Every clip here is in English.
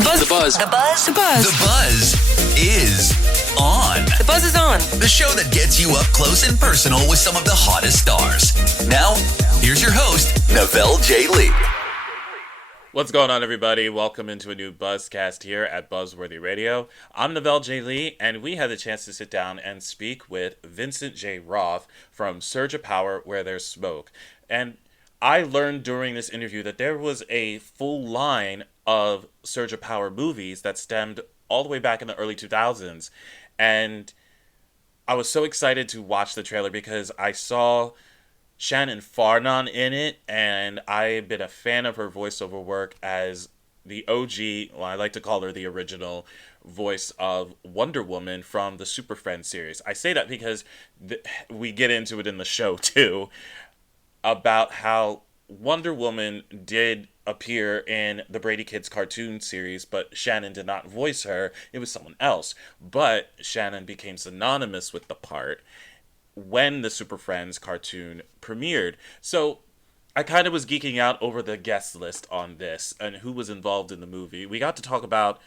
The buzz. The buzz. The buzz. The buzz. The buzz is on. The buzz is on. The show that gets you up close and personal with some of the hottest stars. Now, here's your host, Nichelle J. What's going on, everybody? Welcome into a new BUZZCast here at Buzzworthy Radio. I'm Nichelle J. Lee, and we had the chance to sit down and speak with Vincent J. Roth from Surge of Power, Where There's Smoke. And I learned during this interview that there was a full line of Surge of Power movies that stemmed all the way back in the early 2000s. And I was so excited to watch the trailer because I saw Shannon Farnon in it, and I've been a fan of her voiceover work as the OG, well, I like to call her the original voice of Wonder Woman from the SuperFriends series. I say that because we get into it in the show too, about how Wonder Woman did appear in the Brady Kids cartoon series, but Shannon did not voice her. It was someone else. But Shannon became synonymous with the part when the Super Friends cartoon premiered. So I kind of was geeking out over the guest list on this and who was involved in the movie. We got to talk about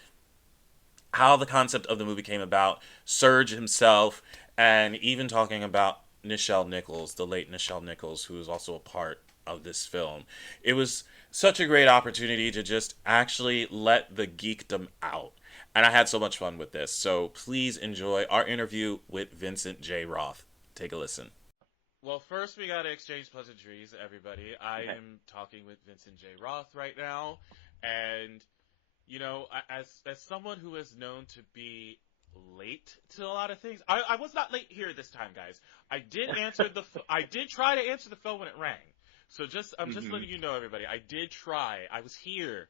how the concept of the movie came about, Surge himself, and even talking about Nichelle Nichols, the late Nichelle Nichols, who is also a part of this film. It was such a great opportunity to just actually let the geekdom out. And I had so much fun with this. So please enjoy our interview with Vincent J. Roth. Take a listen. Well, first we gotta exchange pleasantries, everybody. I am talking with Vincent J. Roth right now, and you know, as someone who is known to be late to a lot of things, I was not late here this time, guys. I did try to answer the phone when it rang. So I'm just letting you know, everybody. I did try. I was here,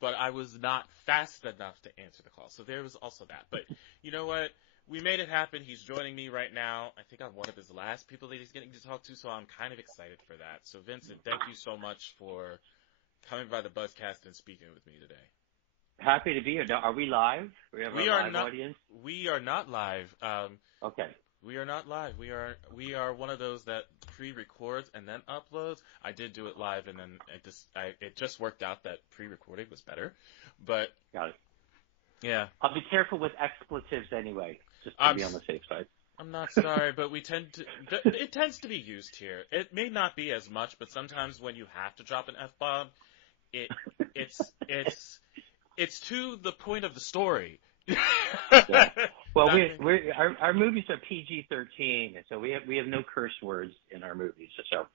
but I was not fast enough to answer the call. So there was also that. But you know what? We made it happen. He's joining me right now. I think I'm one of his last people that he's getting to talk to, so I'm kind of excited for that. So, Vincent, thank you so much for coming by the BuzzCast and speaking with me today. Happy to be here. Now, are we live? We have a live audience? We are not live. Okay. We are not live. We are one of those that pre-records and then uploads. I did do it live, and then it just worked out that pre-recording was better. But got it. Yeah. I'll be careful with expletives anyway, just to be on the safe side. I'm not sorry, but it tends to be used here. It may not be as much, but sometimes when you have to drop an F-bomb, it's to the point of the story. Yeah. Well, our movies are PG-13, so we have no curse words in our movies. So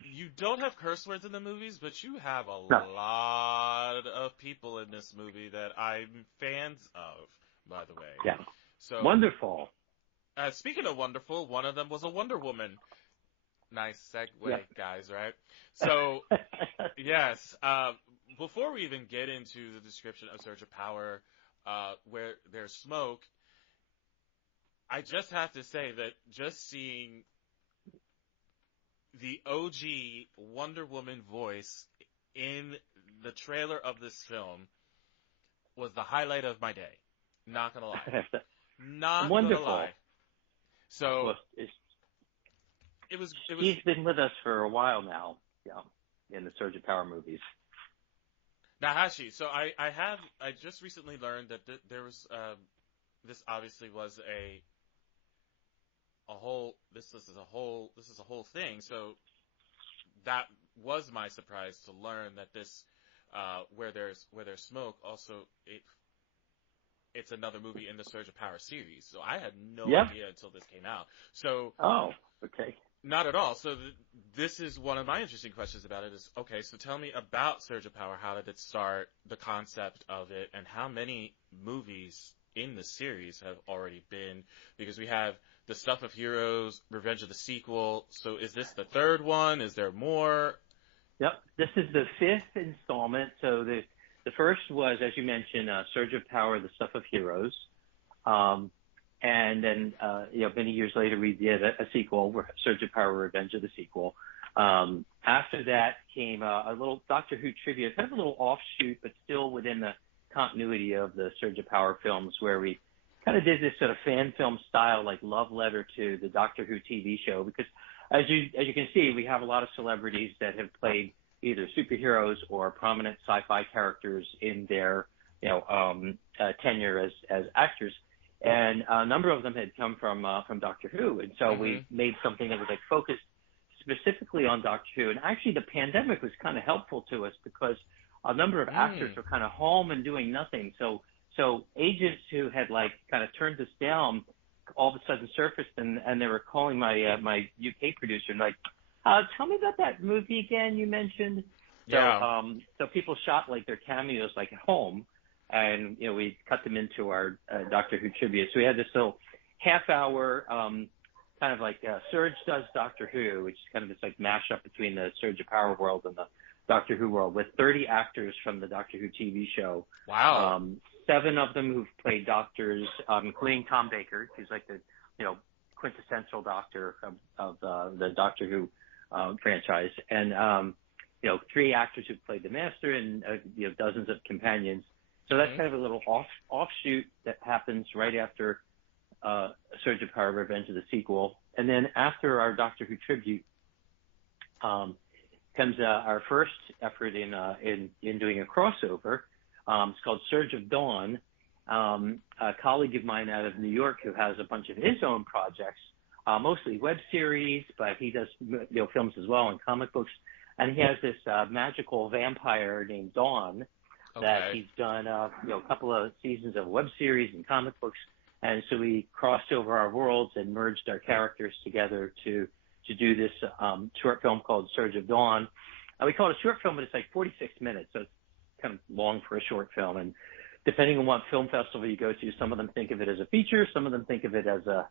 you don't have curse words in the movies, but you have a lot of people in this movie that I'm fans of, by the way. Yeah. So wonderful. Speaking of wonderful, one of them was a Wonder Woman. Nice segue, guys, right? So, yes, before we even get into the description of Surge of Power, Where There's Smoke, I just have to say that just seeing the OG Wonder Woman voice in the trailer of this film was the highlight of my day. Not gonna lie. Not wonderful. Gonna lie. So well, it was. He's been with us for a while now, in the Surge of Power movies. Now has she? So I just recently learned that there was this obviously was a whole thing. So that was my surprise to learn that this where there's smoke also it's another movie in the Surge of Power series. So I had no idea until this came out. So okay. Not at all. So this is one of my interesting questions about it is, okay, so tell me about Surge of Power. How did it start, the concept of it, and how many movies in the series have already been? Because we have The Stuff of Heroes, Revenge of the Sequel. So is this the third one? Is there more? Yep. This is the fifth installment. So the first was, as you mentioned, Surge of Power, The Stuff of Heroes. And then, many years later, we did a sequel, Surge of Power, Revenge of the Sequel. After that came a little Doctor Who trivia, kind of a little offshoot, but still within the continuity of the Surge of Power films, where we kind of did this sort of fan film style, like love letter to the Doctor Who TV show. Because as you can see, we have a lot of celebrities that have played either superheroes or prominent sci-fi characters in their tenure as actors, and a number of them had come from Doctor Who, and so we made something that was like focused specifically on Doctor Who. And actually, the pandemic was kind of helpful to us because a number of actors were kind of home and doing nothing. So agents who had like kind of turned us down all of a sudden surfaced, and they were calling my UK producer and like, tell me about that movie again you mentioned. Yeah. So people shot like their cameos like at home, and we cut them into our Doctor Who tribute. So we had this little half-hour kind of like Surge does Doctor Who, which is kind of this like mashup between the Surge of Power world and the Doctor Who world, with 30 actors from the Doctor Who TV show. Wow. 7 of them who've played doctors, including Tom Baker, who's like the quintessential doctor of the Doctor Who franchise, and 3 actors who've played the Master, and dozens of companions. So that's kind of a little offshoot that happens right after Surge of Power, Revenge of the sequel. And then after our Doctor Who tribute comes our first effort in doing a crossover. It's called Surge of Dawn. A colleague of mine out of New York who has a bunch of his own projects, mostly web series, but he does films as well and comic books. And he has this magical vampire named Dawn that he's done a couple of seasons of web series and comic books. And so we crossed over our worlds and merged our characters together to do this short film called Surge of Dawn. We call it a short film, but it's like 46 minutes, so it's kind of long for a short film. And depending on what film festival you go to, some of them think of it as a feature, some of them think of it as a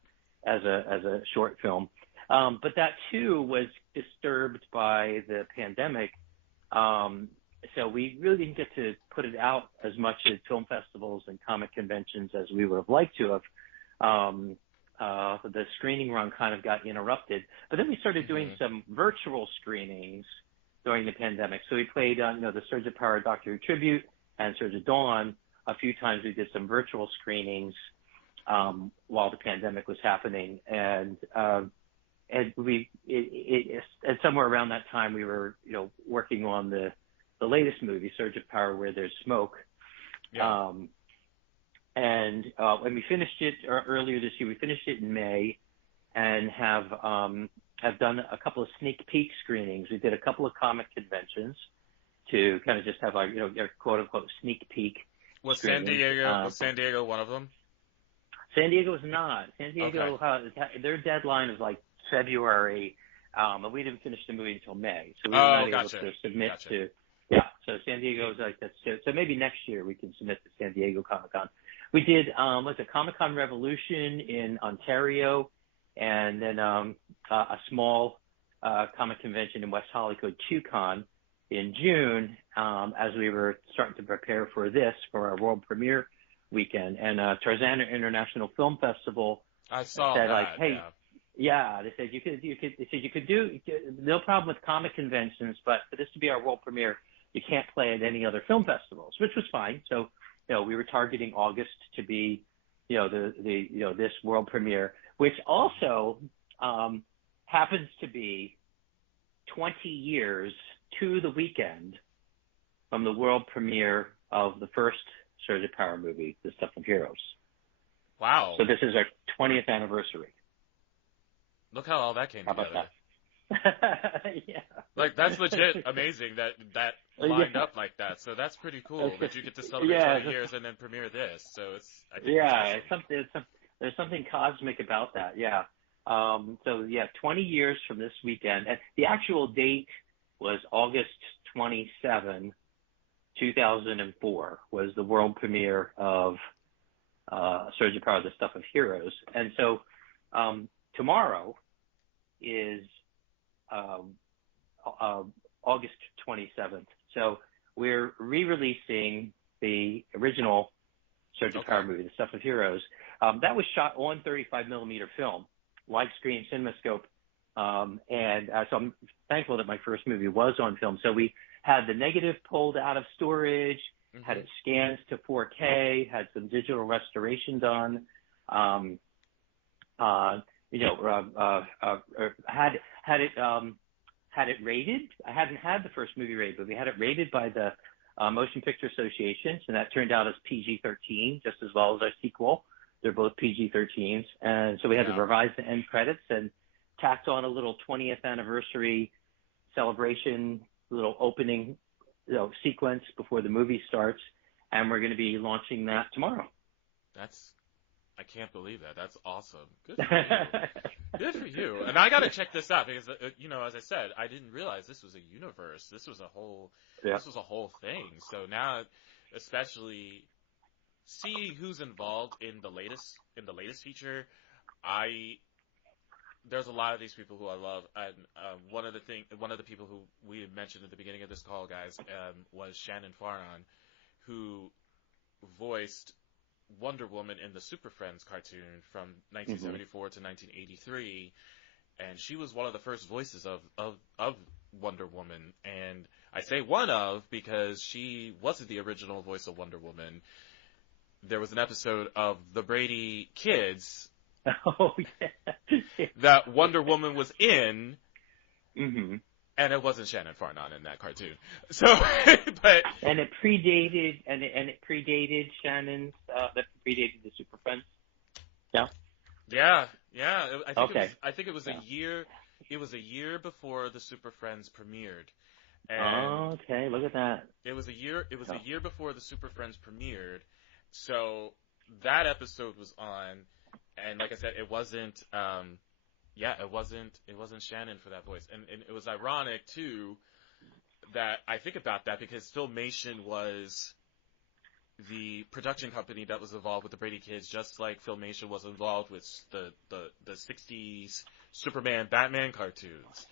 short film. But that too was disturbed by the pandemic. So we really didn't get to put it out as much at film festivals and comic conventions as we would have liked to have. The screening run kind of got interrupted. But then we started doing some virtual screenings during the pandemic. So we played the Surge of Power Doctor Who tribute and Surge of Dawn. A few times we did some virtual screenings while the pandemic was happening. And somewhere around that time we were working on the latest movie, Surge of Power, Where There's Smoke. Yeah. And we finished it earlier this year. We finished it in May, and have done a couple of sneak peek screenings. We did a couple of comic conventions to kind of just have our quote unquote sneak peak. Was screenings. San Diego one of them? San Diego is not. San Diego, their deadline is like February, and we didn't finish the movie until May, so we were not able to submit to. Yeah, so San Diego is like that. So maybe next year we can submit to San Diego Comic-Con. We did Comic-Con Revolution in Ontario, and then a small comic convention in West Hollywood, QCon, in June, as we were starting to prepare for our world premiere weekend. And Tarzana International Film Festival said, like, hey, yeah, they said you could do no problem with comic conventions, but for this to be our world premiere, you can't play at any other film festivals, which was fine. So, we were targeting August to be, this world premiere, which also happens to be 20 years to the weekend from the world premiere of the first Surge of Power movie, The Stuff of Heroes. Wow. So this is our 20th anniversary. Look how all that came together. How about that? Yeah. Like, that's legit amazing that lined up like that. So that's pretty cool that you get to celebrate 20 years and then premiere this. So I think it's awesome. There's something cosmic about that. Yeah. 20 years from this weekend. And the actual date was August 27, 2004 was the world premiere of Surge of Power, The Stuff of Heroes. And so tomorrow is August 27th. So we're re-releasing the original Surge of Power movie, The Stuff of Heroes. That was shot on 35 millimeter film, widescreen CinemaScope. So I'm thankful that my first movie was on film. So we had the negative pulled out of storage, had it scanned to 4K, had some digital restoration done, had it rated. I hadn't had the first movie rated, but we had it rated by the Motion Picture Association, and that turned out as PG-13, just as well as our sequel. They're both PG-13s, and so we had to revise the end credits and tacked on a little 20th anniversary celebration, little opening sequence before the movie starts, and we're going to be launching that tomorrow. I can't believe that. That's awesome. Good for you. Good for you. And I got to check this out because, as I said, I didn't realize this was a universe. This was a whole thing. So now, especially see who's involved in the latest feature. There's a lot of these people who I love, and one of the people who we had mentioned at the beginning of this call, guys, was Shannon Farnon, who voiced Wonder Woman in the SuperFriends cartoon from 1974 to 1983, and she was one of the first voices of Wonder Woman. And I say one of because she wasn't the original voice of Wonder Woman. There was an episode of The Brady Kids that Wonder Woman was in, and it wasn't Shannon Farnon in that cartoon. So, but and it predated Shannon's that predated the Super Friends. Yeah. I think it was a year. It was a year before the Super Friends premiered. And okay, look at that. It was a year. It was a year before the Super Friends premiered. So that episode was on, and like I said, it wasn't. It wasn't Shannon for that voice, and it was ironic too that I think about that because Filmation was the production company that was involved with the Brady Kids, just like Filmation was involved with the 60s Superman Batman cartoons.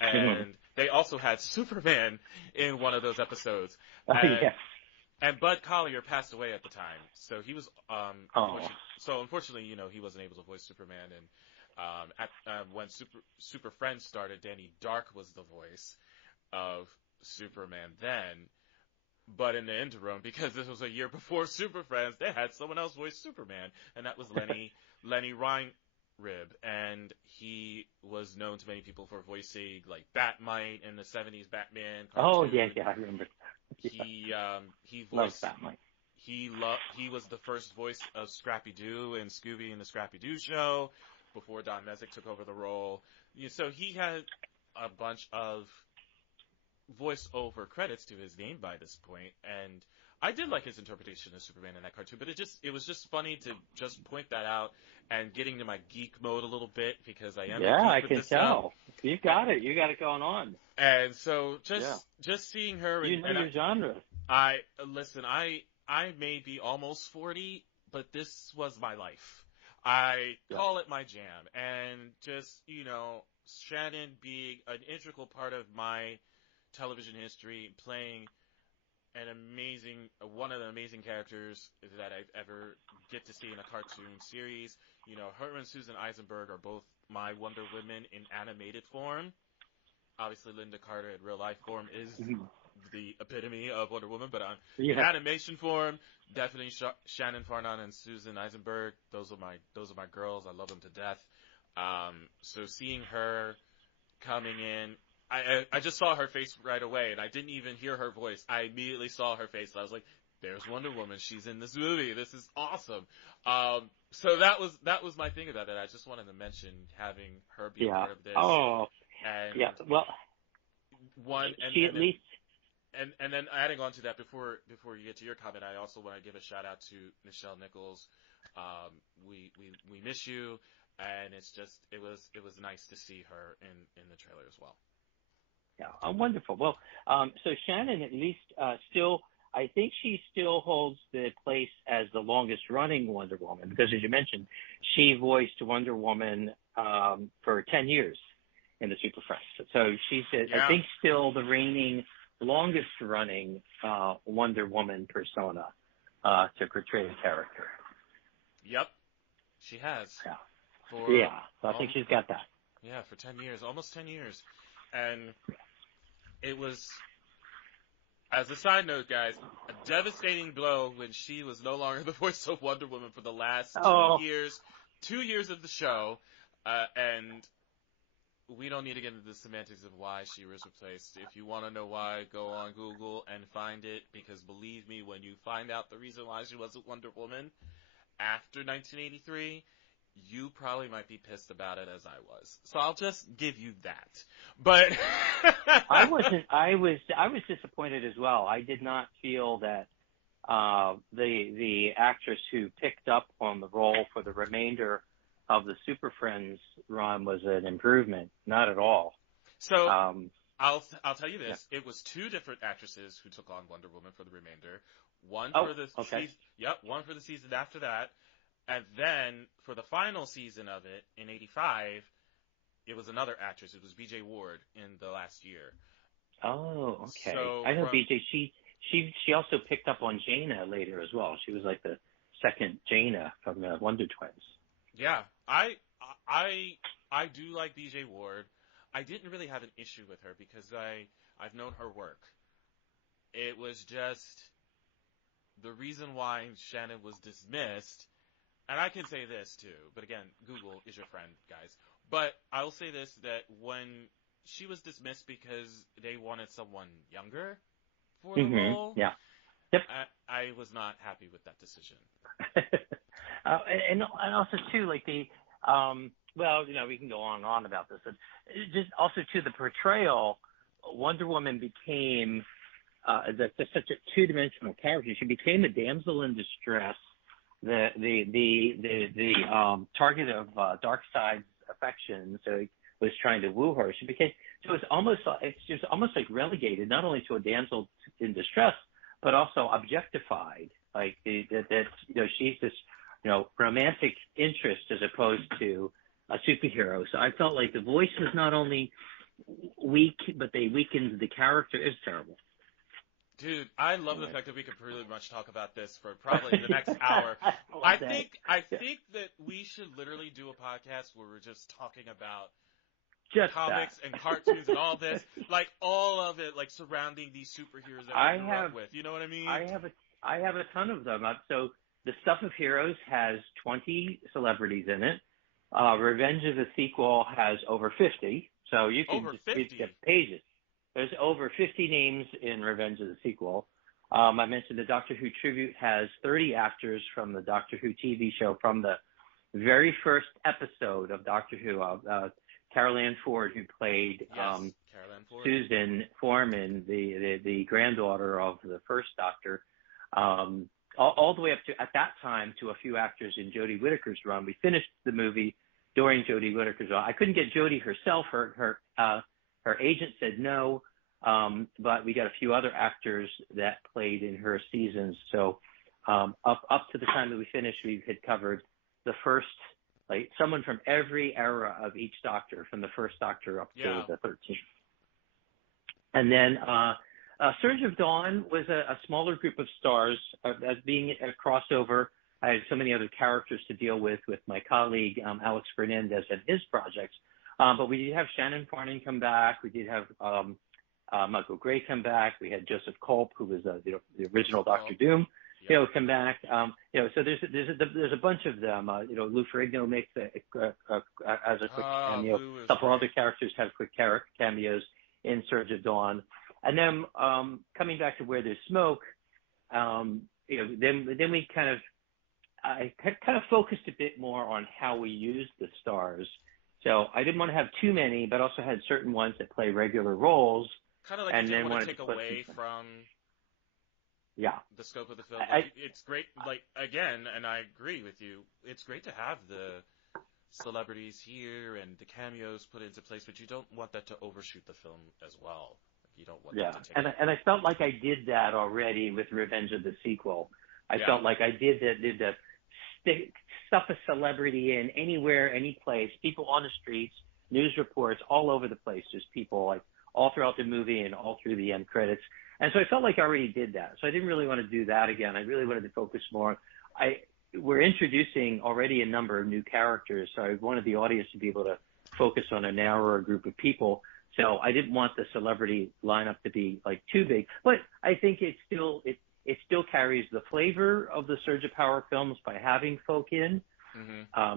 And they also had Superman in one of those episodes. And Bud Collyer passed away at the time, so he was unfortunately, he wasn't able to voice Superman. And when Super Friends started, Danny Dark was the voice of Superman then. But in the interim, because this was a year before Super Friends, they had someone else voice Superman, and that was Lenny Reinrib, and he was known to many people for voicing like Batmite in the 70s Batman cartoon. I remember. He voiced Batmite. He was the first voice of Scrappy-Doo and Scooby in the Scrappy-Doo show before Don Messick took over the role. So he had a bunch of voice-over credits to his name by this point, and I did like his interpretation of Superman in that cartoon, but it was just funny to just point that out and getting to my geek mode a little bit because I am a geek I with can this tell. You got it going on. And so just seeing her, your genre. I may be almost 40, but this was my life. I call it my jam, and just Shannon being an integral part of my television history, playing one of the amazing characters that I ever get to see in a cartoon series. Her and Susan Eisenberg are both my Wonder Women in animated form. Obviously, Linda Carter in real life form is the epitome of Wonder Woman, but in animation form, definitely Shannon Farnon and Susan Eisenberg. Those are my girls. I love them to death. So seeing her coming in, I just saw her face right away, and I didn't even hear her voice. I immediately saw her face, and I was like, "There's Wonder Woman. She's in this movie. This is awesome." So that was my thing about it. I just wanted to mention having her be a part of this. Oh, and well, and then adding on to that, before you get to your comment, I also want to give a shout out to Nichelle Nichols. We miss you, and it was nice to see her in the trailer as well. Yeah, wonderful. Well, so Shannon at least I think she still holds the place as the longest running Wonder Woman because, as you mentioned, she voiced Wonder Woman for 10 years in the Super Friends. So she's, I think, still the reigning longest running Wonder Woman persona to portray the character. Yep, she has. So I think she's got that. Yeah, for 10 years, almost 10 years. And it was, as a side note, guys, a devastating blow when she was no longer the voice of Wonder Woman for the last 2 years of the show. And we don't need to get into the semantics of why she was replaced. If you want to know why, go on Google and find it, because believe me, when you find out the reason why she wasn't Wonder Woman after 1983, you probably might be pissed about it as I was. So I'll just give you that. But I was disappointed as well. I did not feel that the actress who picked up on the role for the remainder of the SuperFriends run was an improvement. Not at all. So I'll tell you this: It was two different actresses who took on Wonder Woman for the remainder. One for the season after that, and then for the final season of it in '85, it was another actress. It was B.J. Ward in the last year. Oh, okay. So I know B.J. She also picked up on Jaina later as well. She was like the second Jaina from the Wonder Twins. Yeah, I do like B.J. Ward. I didn't really have an issue with her because I've known her work. It was just the reason why Shannon was dismissed, and I can say this too, but again, Google is your friend, guys. But I'll say this, that when she was dismissed because they wanted someone younger for the role, yeah. Yep. I was not happy with that decision. And also too, like the well, we can go on and on about this. But just also too, the portrayal, Wonder Woman became just such a two-dimensional character. She became a damsel in distress, the target of Darkseid's affection. So he was trying to woo her. She was almost like relegated not only to a damsel in distress, but also objectified. Like that she's this romantic interest as opposed to a superhero. So I felt like the voice was not only weak, but they weakened the character. It's terrible. Dude, I love the fact that we could pretty much talk about this for probably the next hour. I think that we should literally do a podcast where we're just talking about just comics and cartoons and all this, like all of it, like surrounding these superheroes that we grew up with. You know what I mean? I have a ton of them. So the Stuff of Heroes has 20 celebrities in it. Revenge of the Sequel has over 50. So you can get pages. There's over 50 names in Revenge of the Sequel. I mentioned the Doctor Who tribute has 30 actors from the Doctor Who TV show from the very first episode of Doctor Who. Carol Ann Ford, who played Susan Foreman, the granddaughter of the first Doctor, all the way up to, at that time, to a few actors in Jodie Whittaker's run. We finished the movie during Jodie Whittaker's run. I couldn't get Jodie herself. Her agent said no, but we got a few other actors that played in her seasons. So up to the time that we finished, we had covered the first, like someone from every era of each Doctor, from the first Doctor up to the 13th. And then Surge of Dawn was a smaller group of stars, as being a crossover. I had so many other characters to deal with my colleague Alex Fernandez and his projects. But we did have Shannon Farnon come back. We did have Michael Gray come back. We had Joseph Culp, who was the original Doctor Doom, come back. So there's a bunch of them. Lou Ferrigno makes as a quick cameo. A couple other characters have quick cameos in Surge of Dawn. And then coming back to Where There's Smoke, then we I kind of focused a bit more on how we used the stars. So I didn't want to have too many, but also had certain ones that play regular roles. Kind of like you didn't want to take away from the scope of the film. It's great, again, and I agree with you, it's great to have the celebrities here and the cameos put into place, but you don't want that to overshoot the film as well. You don't want that to take and I felt like I did that already with Revenge of the Sequel. I felt like I did the stuff a celebrity in anywhere, any place, people on the streets, news reports, all over the place. There's people like all throughout the movie and all through the end credits. And so I felt like I already did that. So I didn't really want to do that again. I really wanted to focus more. We're introducing already a number of new characters, so I wanted the audience to be able to focus on a narrower group of people. So I didn't want the celebrity lineup to be like too big. But I think it still carries the flavor of the Surge of Power films by having folk in.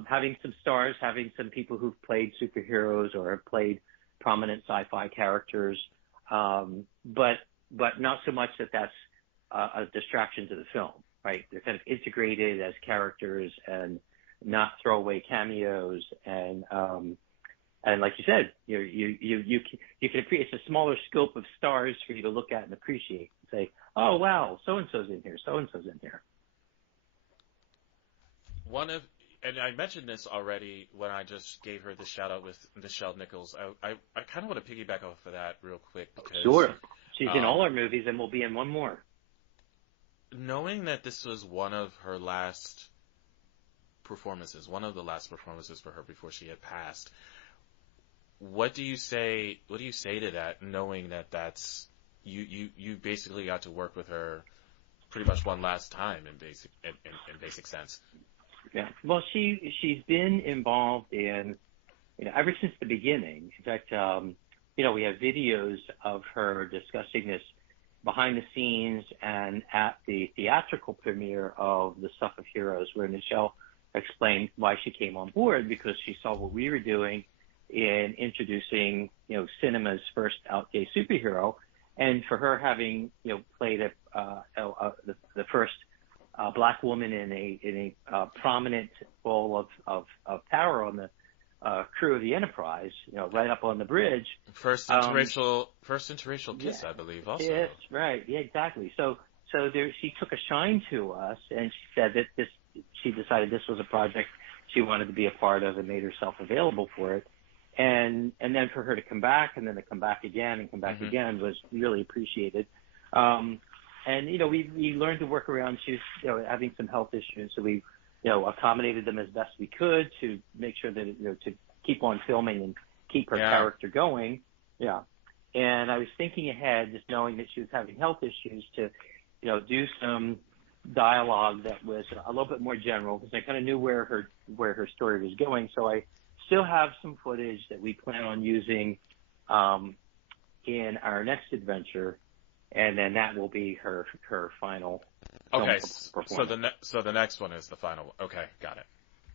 having some stars, having some people who've played superheroes or have played prominent sci-fi characters, but not so much that that's a distraction to the film, right? They're kind of integrated as characters and not throwaway cameos. And like you said, you can appreciate, it's a smaller scope of stars for you to look at and appreciate and say, oh wow, so and so's in here, so and so's in here. And I mentioned this already when I just gave her the shout out with Nichelle Nichols. I kind of want to piggyback off of that real quick because sure, she's in all our movies and will be in one more. Knowing that this was one of her last performances, one of the last performances for her before she had passed, what do you say to that? Knowing that that's you basically got to work with her pretty much one last time in basic sense. Yeah. Well, she's been involved in, ever since the beginning. In fact, we have videos of her discussing this behind the scenes and at the theatrical premiere of The Stuff of Heroes, where Nichelle explained why she came on board, because she saw what we were doing in introducing, cinema's first out gay superhero, and for her having, played the first black woman in a prominent role of power on the crew of the Enterprise, right up on the bridge. First interracial kiss, yeah. I believe, also. Yes, right. Yeah, exactly. So she took a shine to us, and she said that she decided this was a project she wanted to be a part of and made herself available for it. And then for her to come back and then to come back again and come back again was really appreciated. And, we learned to work around. She was, having some health issues, so we, accommodated them as best we could to make sure that, to keep on filming and keep her character going. Yeah. And I was thinking ahead, just knowing that she was having health issues, to, do some dialogue that was a little bit more general, because I kind of knew where her story was going. So I still have some footage that we plan on using in our next adventure. And then that will be her final. Okay, so the next one is the final one. Okay, got it.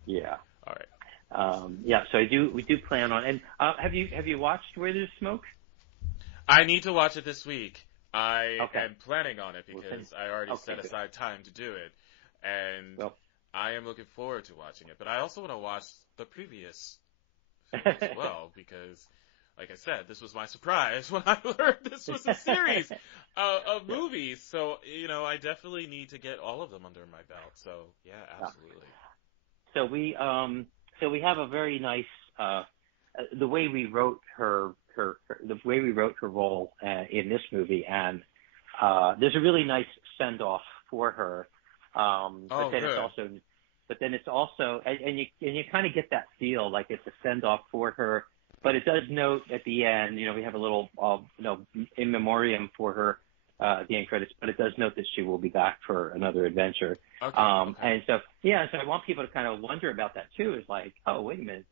Yeah. All right. So we do plan on. And have you watched Where There's Smoke? I need to watch it this week. I am planning on it because I already set aside time to do it, and I am looking forward to watching it. But I also want to watch the previous film as well, because, like I said, this was my surprise when I learned this was a series of movies. So, I definitely need to get all of them under my belt. So, yeah, absolutely. So we have a very nice, the way we wrote her role in this movie, and there's a really nice send off for her. But then it's also, and you kind of get that feel like it's a send off for her. But it does note at the end, we have a little, in memoriam for her at the end credits. But it does note that she will be back for another adventure. Okay. And so I want people to kind of wonder about that too. Is like, oh, wait a minute,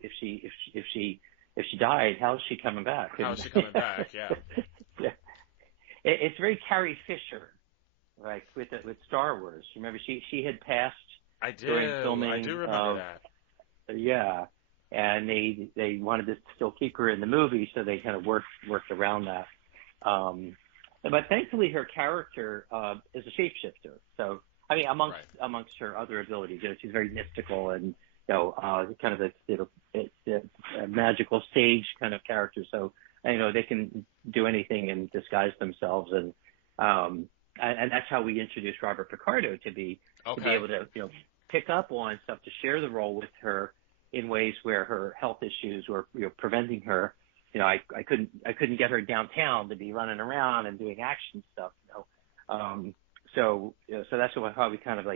if she died, how is she coming back? How is she coming back? Yeah. It's very Carrie Fisher, like with Star Wars. Remember, she had passed. I did. During filming. I do remember that. Yeah. And they wanted to still keep her in the movie, so they kind of worked around that. But thankfully, her character is a shapeshifter. So I mean, amongst her other abilities, she's very mystical and kind of a magical sage kind of character. So they can do anything and disguise themselves, and that's how we introduced Robert Picardo to be able to pick up on stuff, to share the role with her in ways where her health issues were preventing her. I couldn't get her downtown to be running around and doing action stuff. So that's how we kind of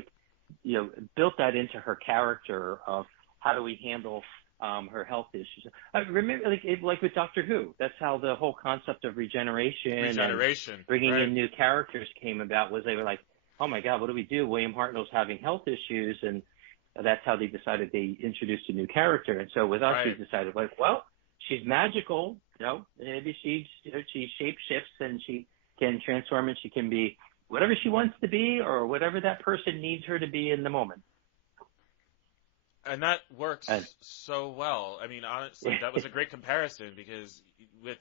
built that into her character of how do we handle her health issues. I remember like with Doctor Who, that's how the whole concept of regeneration and bringing in new characters came about. Was they were like, oh my God, what do we do? William Hartnell's having health issues, and that's how they decided they introduced a new character. And so with us, we decided, well, she's magical, maybe she shape shifts and she can transform and she can be whatever she wants to be or whatever that person needs her to be in the moment. And that works And, so well. I mean, honestly, that was a great comparison because with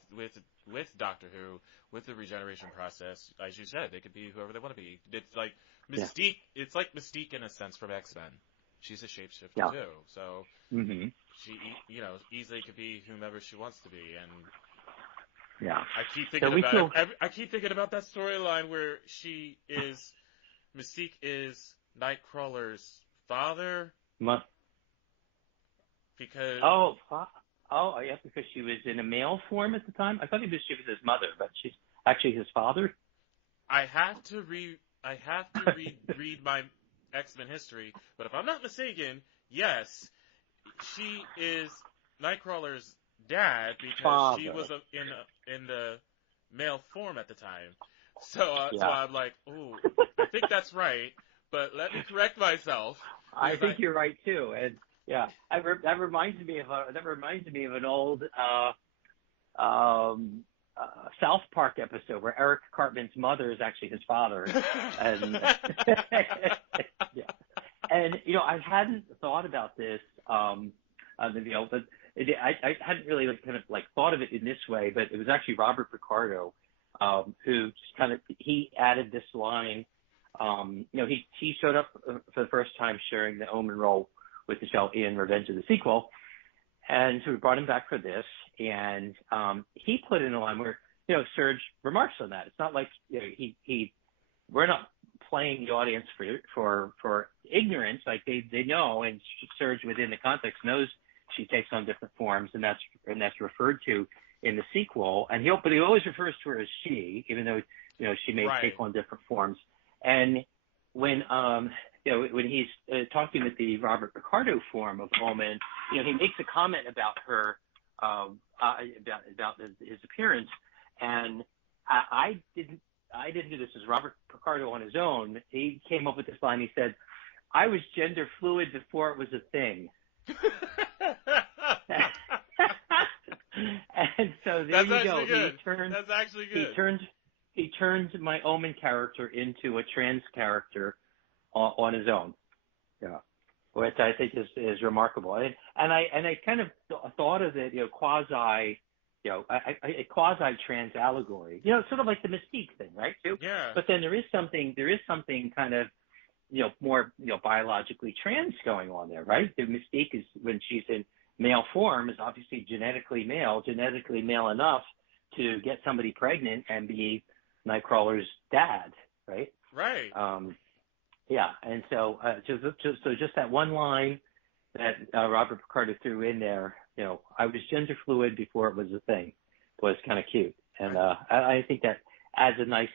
Doctor Who, with the regeneration process, as you said, they could be whoever they want to be. It's like Mystique. Yeah. It's like Mystique in a sense from X-Men. She's a shapeshifter too, so she, easily could be whomever she wants to be. And I keep thinking about that storyline where Mystique is Nightcrawler's father. Because because she was in a male form at the time. I thought she was his mother, but she's actually his father. I have to read my X-Men history, but if I'm not mistaken, yes, she is Nightcrawler's dad because she was in the male form at the time. So I'm like, ooh, I think that's right, but let me correct myself. I think you're right too, and. Yeah, that reminds me of an old South Park episode where Eric Cartman's mother is actually his father, and I hadn't thought about this, but I hadn't really thought of it in this way, but it was actually Robert Picardo who just he added this line. He showed up for the first time sharing the Omen role with Nichelle in Revenge of the Sequel. And so we brought him back for this, and he put in a line where, Serge remarks on that. It's not like, we're not playing the audience for ignorance, like they know, and Serge within the context knows she takes on different forms, and that's referred to in the sequel. And he always refers to her as she, even though, she may take on different forms. And when he's talking with the Robert Picardo form of Omen, he makes a comment about her, about his appearance, and I didn't do this. As Robert Picardo on his own, he came up with this line. He said, "I was gender fluid before it was a thing." And so there you go. That's actually good. He turned my Omen character into a trans character on his own, which I think is remarkable. And I kind of thought of it, quasi, a quasi trans allegory, sort of like the Mystique thing, right? Too. Yeah. But then there is something kind of, more, biologically trans going on there, right? The Mystique is, when she's in male form, is obviously genetically male enough to get somebody pregnant and be Nightcrawler's dad, right? Right. Yeah, and so just that one line that Robert Picardo threw in there, I was gender fluid before it was a thing, was kind of cute, and I think that adds a nice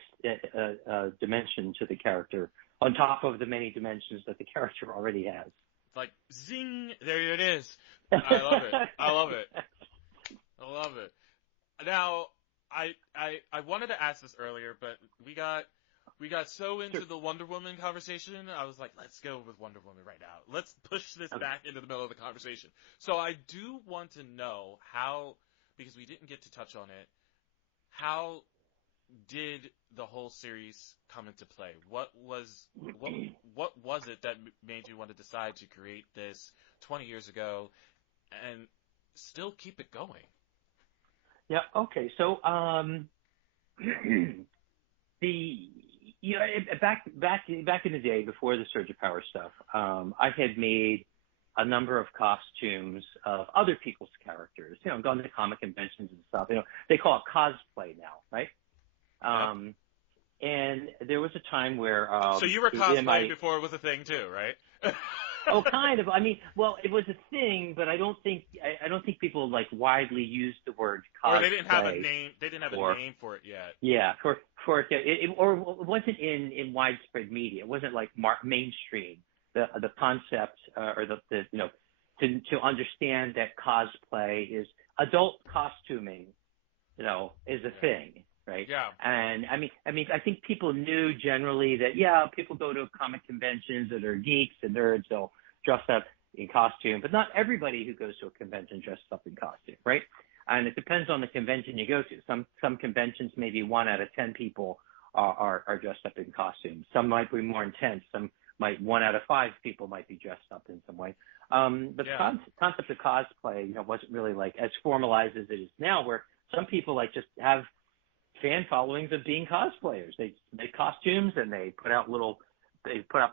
dimension to the character on top of the many dimensions that the character already has. Like zing, there it is. I love it. Now, I wanted to ask this earlier, but we got so into the Wonder Woman conversation, I was like, let's go with Wonder Woman right now. Let's push this back into the middle of the conversation. So I do want to know how, because we didn't get to touch on it, how did the whole series come into play? What was it that made you want to decide to create this 20 years ago and still keep it going? Yeah. Okay. So, back in the day before the Surge of Power stuff, I had made a number of costumes of other people's characters. Gone to comic conventions and stuff. They call it cosplay now, right? And there was a time where so you were cosplaying before it was a thing too, right? Oh, kind of. I mean, well, it was a thing, but I don't think people widely used the word cosplay. Or they didn't have a name. They didn't have a name for it yet. Yeah, or it wasn't in widespread media. It wasn't mainstream. The concept or to understand that cosplay is adult costuming, is a thing. Right. Yeah. And I mean, I think people knew generally that, people go to comic conventions that are geeks and nerds, they'll dress up in costume, but not everybody who goes to a convention dresses up in costume, right? And it depends on the convention you go to. Some conventions, maybe 1 out of 10 people are dressed up in costume. Some might be more intense. Some one out of five people might be dressed up in some way. But the concept of cosplay, wasn't really like as formalized as it is now, where some people like just have fan followings of being cosplayers. They make costumes and they put out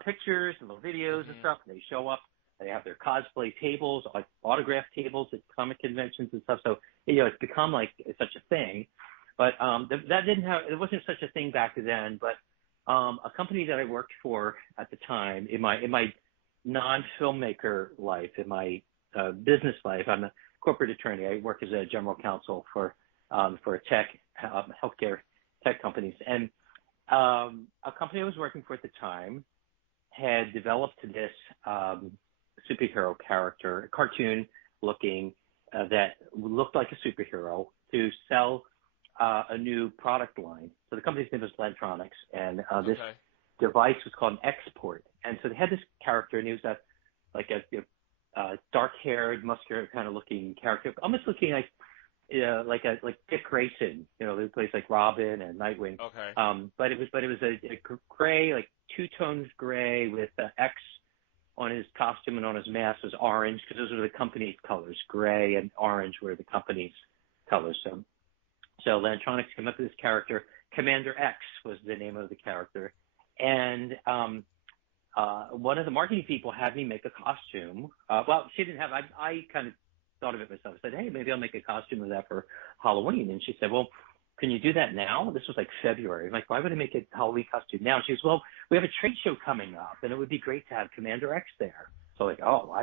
pictures and little videos and stuff, and they show up. They have their cosplay tables, like autograph tables at comic conventions and stuff. So, it's become like such a thing. But it wasn't such a thing back then. But a company that I worked for at the time, in my non-filmmaker life, in my business life, I'm a corporate attorney. I work as a general counsel for healthcare tech companies. And a company I was working for at the time had developed this superhero character, a cartoon looking that looked like a superhero, to sell a new product line. So the company's name was Lantronix, and this device was called an Export. And so they had this character, and he was a dark-haired, muscular kind of looking character, almost looking like Dick Grayson, they plays like Robin and Nightwing. But it was a gray, like two-toned gray with the X on his costume and on his mask was orange, because those were the company's colors. Gray and orange were the company's colors. So Lantronix came up with this character. Commander X was the name of the character. And one of the marketing people had me make a costume. She didn't have, I kind of thought of it myself. I said, hey, maybe I'll make a costume of that for Halloween. And she said, well, can you do that now? This was like February. I'm like, why would I make a Halloween costume now? She goes, well, we have a trade show coming up, and it would be great to have Commander X there. So I'd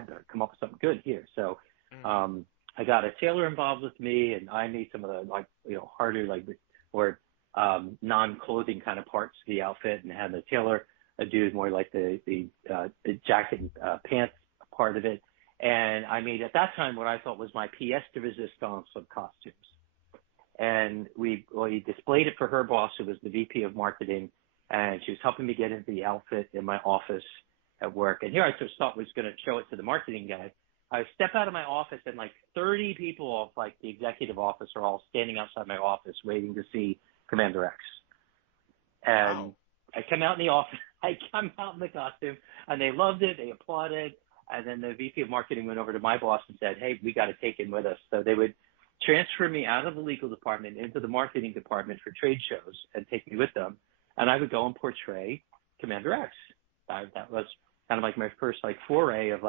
better come up with something good here. So I got a tailor involved with me, and I made some of the harder or non-clothing kind of parts of the outfit, and had the tailor do more like the jacket and pants part of it. And I made at that time what I thought was my pièce de résistance of costumes. And we displayed it for her boss, who was the VP of marketing, and she was helping me get into the outfit in my office at work. And here I just thought was going to show it to the marketing guy. I step out of my office, and like 30 people of like the executive office are all standing outside my office waiting to see Commander X. And I come out in the office, I come out in the costume, and they loved it. They applauded. And then the VP of marketing went over to my boss and said, hey, we got to take him with us. So they would transfer me out of the legal department into the marketing department for trade shows and take me with them. And I would go and portray Commander X. That was kind of like my first foray of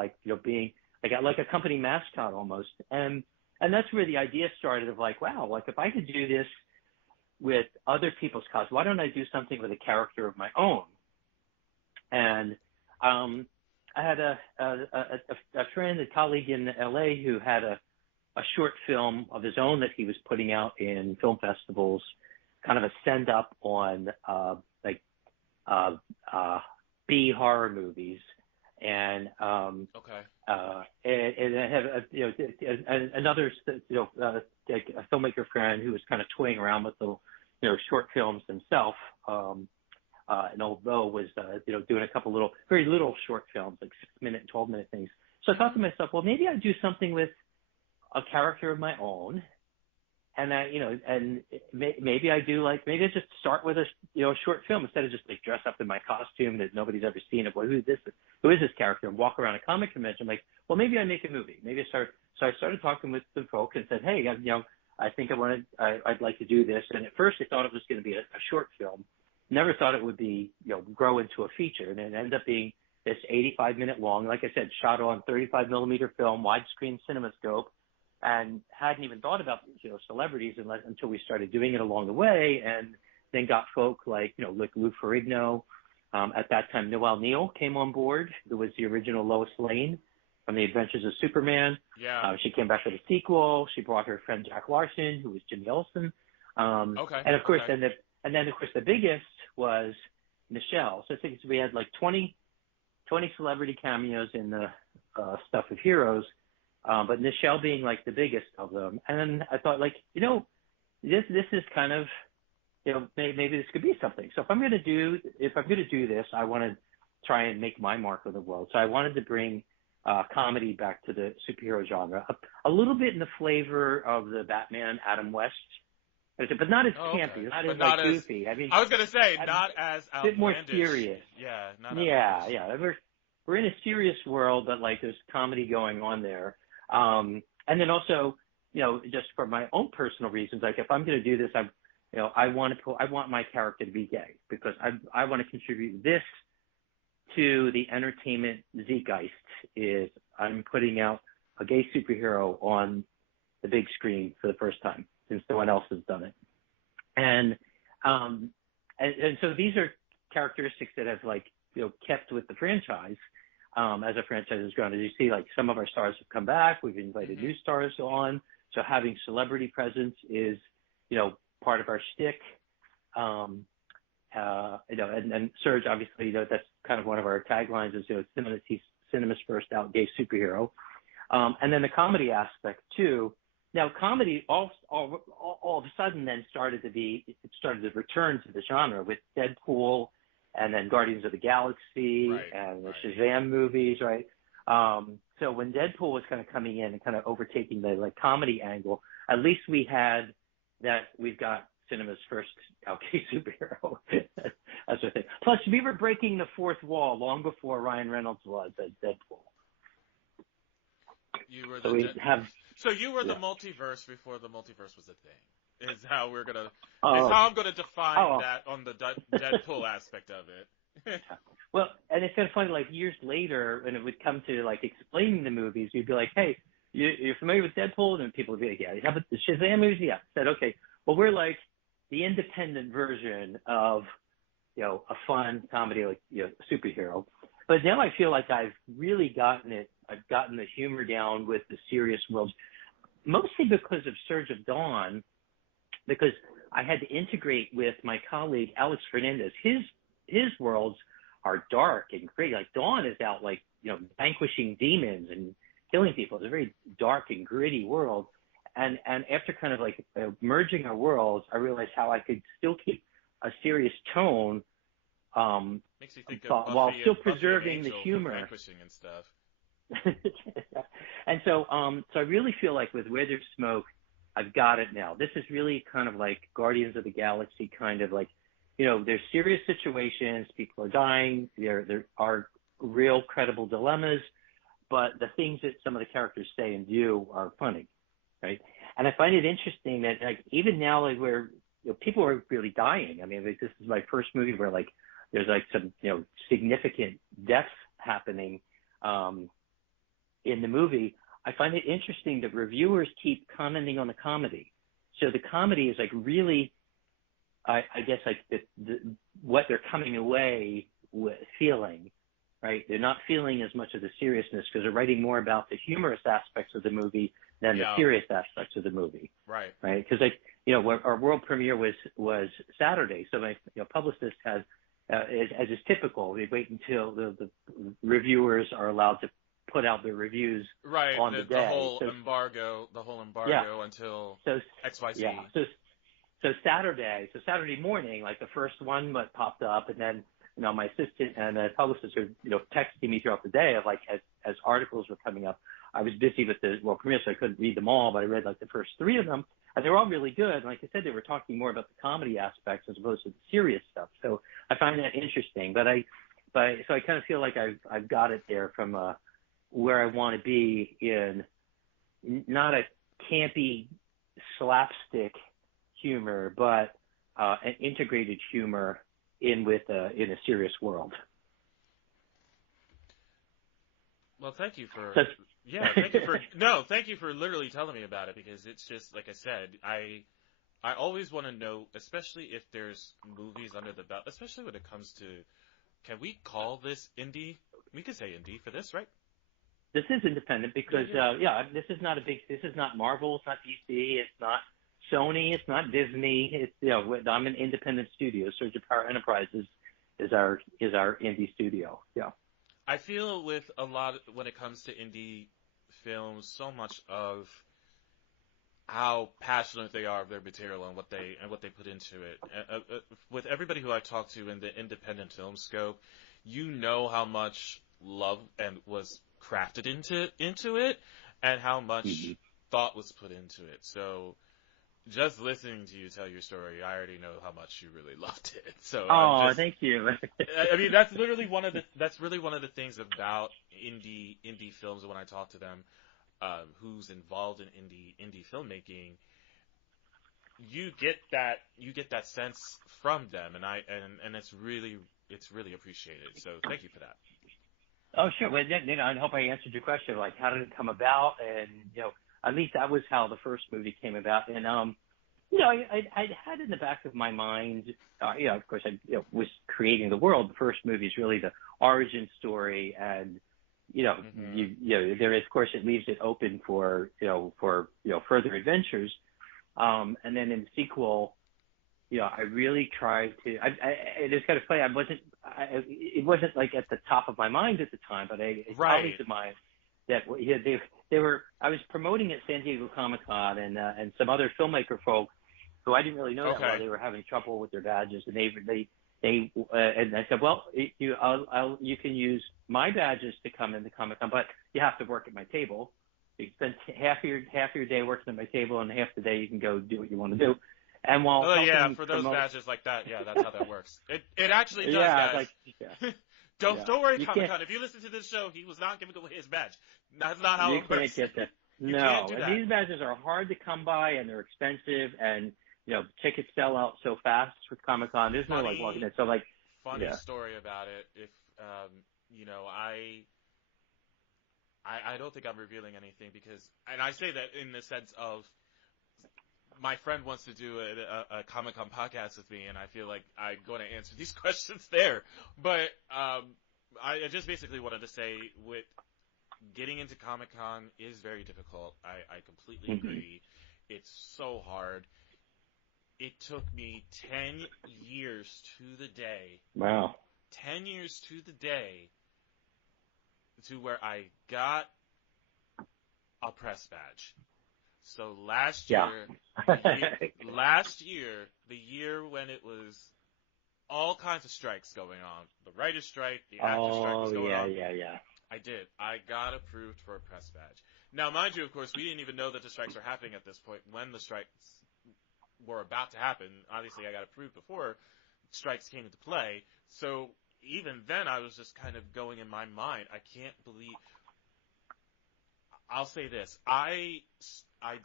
being like a company mascot almost. And that's where the idea started of wow, if I could do this with other people's costumes, why don't I do something with a character of my own? And I had a friend, a colleague in LA who had a short film of his own that he was putting out in film festivals, kind of a send up on B horror movies. And and I have another a filmmaker friend who was kind of toying around with little short films himself. And although was doing a couple very little short films, like 6-minute and 12-minute things. So I thought to myself, well, maybe I'd do something with a character of my own, and maybe I just start with a short film instead of just dress up in my costume that nobody's ever seen. Well, who is this character? And walk around a comic convention. Well, maybe I make a movie. So I started talking with some folk and said, hey, I think I'd like to do this. And at first I thought it was going to be a short film. Never thought it would be, grow into a feature. And it ended up being this 85-minute long, like I said, shot on 35 millimeter film, widescreen CinemaScope, and hadn't even thought about, celebrities until we started doing it along the way. And then got folk like Lou Ferrigno. At that time, Noelle Neal came on board, who was the original Lois Lane from The Adventures of Superman. Yeah. She came back for the sequel. She brought her friend Jack Larson, who was Jimmy Olsen. And of course, and then of course the biggest was Nichelle. So I think we had 20 celebrity cameos in the Stuff of Heroes, but Nichelle being the biggest of them. And then I thought this is kind of, maybe this could be something. So if I'm going to do this, I want to try and make my mark on the world. So I wanted to bring comedy back to the superhero genre, a little bit in the flavor of the Batman Adam West but not as Oh, campy, okay. not But as not like as goofy. I mean, I was gonna say, not as a bit more outlandish. serious. Yeah, not Yeah, outlandish. yeah. We're in a serious world, but like there's comedy going on there. And then also, just for my own personal reasons, like if I'm going to do this, I want my character to be gay because I want to contribute this to the entertainment zeitgeist. Is I'm putting out a gay superhero on the big screen for the first time since no one else has done it, and so these are characteristics that have kept with the franchise as a franchise has grown. As you see, like some of our stars have come back. We've invited new stars on. So having celebrity presence is, part of our shtick. And Serge, obviously, that's kind of one of our taglines is, cinema's first out gay superhero. And then the comedy aspect too. Now, comedy all of a sudden then started to return to the genre with Deadpool and then Guardians of the Galaxy and the Shazam movies, right? So when Deadpool was kind of coming in and kind of overtaking the comedy angle, at least we've got cinema's first gay superhero. That's the thing. Plus, we were breaking the fourth wall long before Ryan Reynolds was as Deadpool. You were So you were the multiverse before the multiverse was a thing. Is how Oh. I'm gonna define that on the Deadpool aspect of it. Well, and it's kind of funny. Like years later, when it would come to explaining the movies, you'd be like, "Hey, you're familiar with Deadpool?" And people would be like, "Yeah." How about the Shazam movies? Yeah. I said, "Okay." Well, we're like the independent version of a fun comedy superhero. But now I feel like I've really gotten it. I've gotten the humor down with the serious worlds, mostly because of Surge of Dawn, because I had to integrate with my colleague Alex Fernandez. His worlds are dark and gritty. Like Dawn is out vanquishing demons and killing people. It's a very dark and gritty world. And after kind of merging our worlds, I realized how I could still keep a serious tone, Makes you think of while Buffy still and preserving the Angel humor. vanquishing and stuff. And so I really feel like with Where There's Smoke, I've got it now. This is really kind of like Guardians of the Galaxy, kind of there's serious situations, people are dying, there are real credible dilemmas, but the things that some of the characters say and do are funny, right? And I find it interesting that even now where people are really dying. I mean, this is my first movie where there's some significant deaths happening in the movie. I find it interesting that reviewers keep commenting on the comedy. So the comedy is really, I guess what they're coming away with feeling, right? They're not feeling as much of the seriousness because they're writing more about the humorous aspects of the movie than the serious aspects of the movie. Right. Right. Because our world premiere was Saturday. So my publicist has, as is typical, they wait until the reviewers are allowed to put out their reviews on the day. The whole embargo until XYZ. Yeah. So Saturday morning, the first one popped up, and then my assistant and the publicist are texting me throughout the day of as articles were coming up. I was busy with the world premiere, so I couldn't read them all, but I read the first three of them, and they were all really good. And like I said, they were talking more about the comedy aspects as opposed to the serious stuff. So I find that interesting. So I kind of feel like I've got it there from where I want to be in not a campy slapstick humor, but an integrated humor in a serious world. Well, thank you for thank you for literally telling me about it, because it's just like I said, I always want to know, especially if there's movies under the belt, especially when it comes to, can we call this indie? We could say indie for this, right? This is independent because this is not Marvel, it's not DC, it's not Sony, it's not Disney. It's I'm an independent studio. Surge of Power Enterprises is our indie studio. Yeah. I feel with a lot when it comes to indie films, so much of how passionate they are of their material and what they put into it. With everybody who I talked to in the independent film scope, how much love and was crafted into it, and how much thought was put into it. So just listening to you tell your story, I already know how much you really loved it. So Oh, thank you. I mean, that's literally really one of the things about indie films when I talk to them, who's involved in indie filmmaking. You get that sense from them, and it's really appreciated. So thank you for that. Oh, sure. Well, I hope I answered your question. Like, how did it come about? And at least that was how the first movie came about. And I had in the back of my mind, of course, I was creating the world. The first movie is really the origin story, and there is, of course, it leaves it open for further adventures. And then in the sequel, I really tried to. It is kind of funny. It wasn't like at the top of my mind at the time, but colleagues of mine that they were. I was promoting at San Diego Comic-Con, and some other filmmaker folk who I didn't really know that well. They were having trouble with their badges, and and I said, well, you can use my badges to come into Comic-Con, but you have to work at my table. You spend half your day working at my table, and half the day you can go do what you want to do. And while for those badges like that, that's how that works. It actually does, guys. Don't worry, Comic-Con. If you listen to this show, he was not giving away his badge. That's not how it works. You can't get that. No, these badges are hard to come by, and they're expensive, and tickets sell out so fast with Comic-Con. There's no walking in. So funny story about it. If I don't think I'm revealing anything because, and I say that in the sense of my friend wants to do a Comic-Con podcast with me, and I feel like I'm going to answer these questions there. But I just basically wanted to say with getting into Comic-Con is very difficult. I completely agree. It's so hard. It took me 10 years to the day. Wow. 10 years to the day to where I got a press badge. So last year, the year when it was all kinds of strikes going on, the writer's strike, the actor's strike was going on. I got approved for a press badge. Now, mind you, of course, we didn't even know that the strikes were happening at this point when the strikes were about to happen. Obviously, I got approved before strikes came into play. So even then, I was just kind of going in my mind, I can't believe. I'll say this. I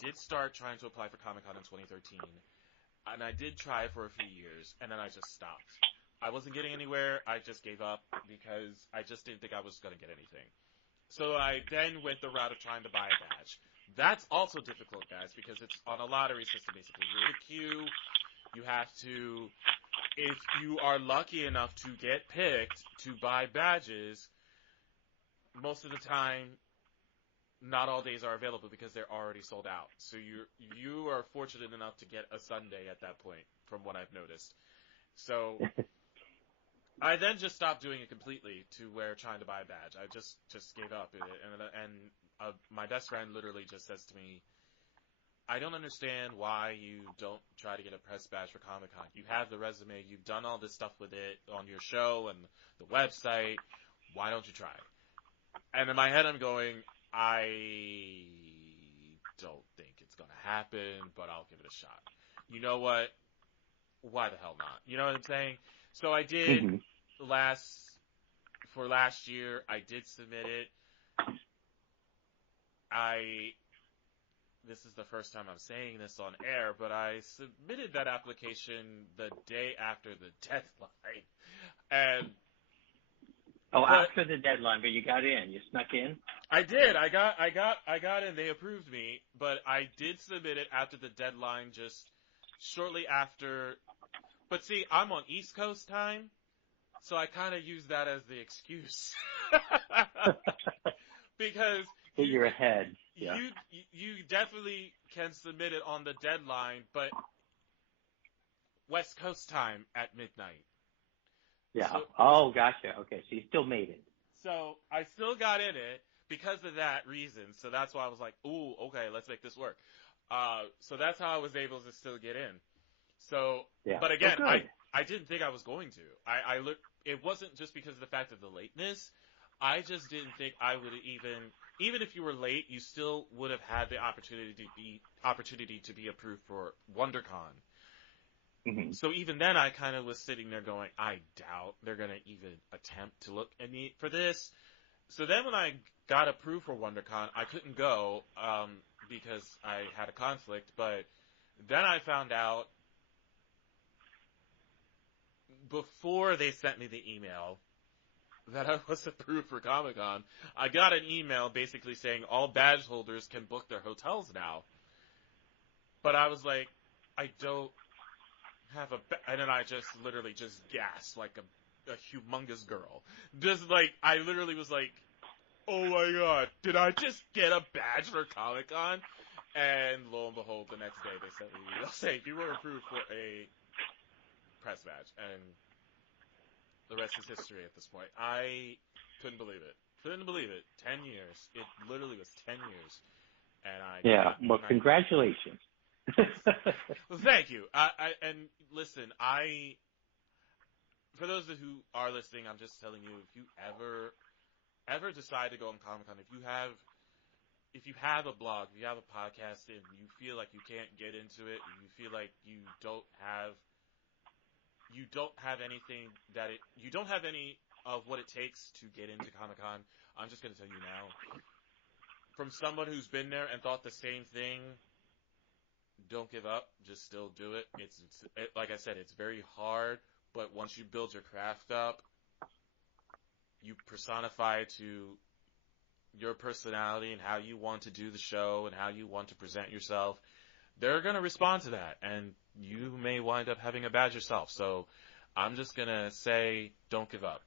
did start trying to apply for Comic-Con in 2013, and I did try for a few years, and then I just stopped. I wasn't getting anywhere. I just gave up because I just didn't think I was going to get anything. So I then went the route of trying to buy a badge. That's also difficult, guys, because it's on a lottery system, basically. You're in a queue. You have to, if you are lucky enough to get picked to buy badges, most of the time, not all days are available because they're already sold out. So you are fortunate enough to get a Sunday at that point, from what I've noticed. So I then just stopped doing it completely to where trying to buy a badge. I just gave up. And my best friend literally just says to me, I don't understand why you don't try to get a press badge for Comic-Con. You have the resume. You've done all this stuff with it on your show and the website. Why don't you try? And in my head, I'm going, I don't think it's going to happen, but I'll give it a shot. You know what? Why the hell not? You know what I'm saying? So I did last year, I did submit it. This is the first time I'm saying this on air, but I submitted that application the day after the deadline. And after the deadline, but you got in. You snuck in? I did. I got in. They approved me, but I did submit it after the deadline, just shortly after. But see, I'm on East Coast time, so I kind of use that as the excuse. Because you're ahead. Yeah. You definitely can submit it on the deadline, but West Coast time at midnight. Yeah. So, Gotcha. Okay, so you still made it. So I still got in it because of that reason. So that's why I was like, ooh, okay, let's make this work. So that's how I was able to still get in. So, but again, I didn't think I was going to. It wasn't just because of the fact of the lateness. I just didn't think I would even even if you were late, you still would have had the opportunity to be approved for WonderCon. Mm-hmm. So even then, I kind of was sitting there going, I doubt they're going to even attempt to look at me for this. So then when I got approved for WonderCon, I couldn't go because I had a conflict. But then I found out before they sent me the email that I was approved for Comic-Con. I got an email basically saying all badge holders can book their hotels now. But I was like, I don't have and then I just literally just gasped like a humongous girl. Just like, I literally was like, oh my god, did I just get a badge for Comic-Con? And lo and behold, the next day they sent me, they'll say, you were approved for a press badge. And the rest is history at this point. I couldn't believe it. 10 years. It literally was 10 years. And well, congratulations. Well, thank you. And listen, for those who are listening, I'm just telling you, if you ever decide to go on Comic-Con, if you have a blog, if you have a podcast, and you feel like you can't get into it, and you feel like you don't have any of what it takes to get into Comic-Con, I'm just going to tell you now, from someone who's been there and thought the same thing, don't give up. Just still do it. It's like I said, it's very hard, but once you build your craft up, you personify to your personality and how you want to do the show and how you want to present yourself. They're going to respond to that, and you may wind up having a badge yourself. So I'm just going to say, don't give up.